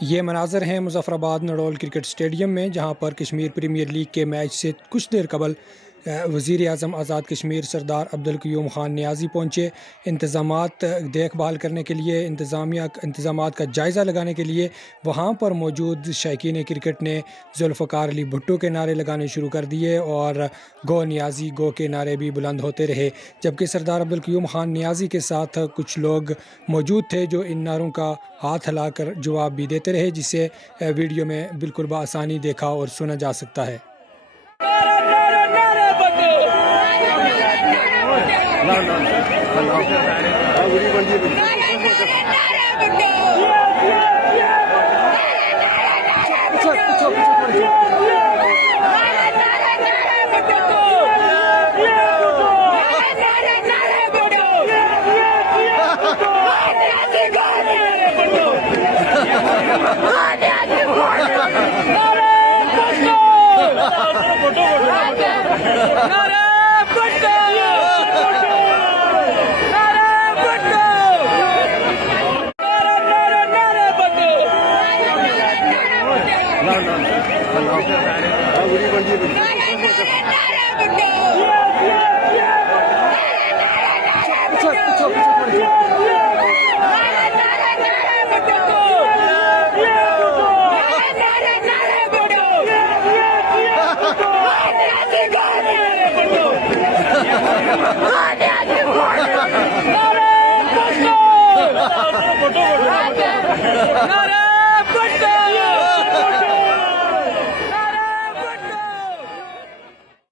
ये मनाज़र हैं Muzaffarabad नडोल cricket stadium में, जहाँ पर कश्मीर प्रीमियर लीग के मैच से कुछ देर कबल वज़ीर आज़म आज़ाद कश्मीर सरदार अब्दुल क़य्यूम ख़ान नियाज़ी पहुँचे। इंतज़ामात देखभाल करने के लिए, इंतज़ामात का जायज़ा लगाने के लिए वहाँ पर मौजूद शायकीन क्रिकेट ने ज़ुल्फ़िकार अली भुट्टो के नारे लगाने शुरू कर दिए और गो नियाज़ी गो के नारे भी बुलंद होते रहे। जबकि सरदार अब्दुल क़य्यूम ख़ान नियाज़ी के साथ कुछ लोग मौजूद थे जो इन नारों का हाथ हिलाकर जवाब भी देते रहे, जिसे वीडियो में बिल्कुल बआसानी देखा और सुना जा सकता है। ना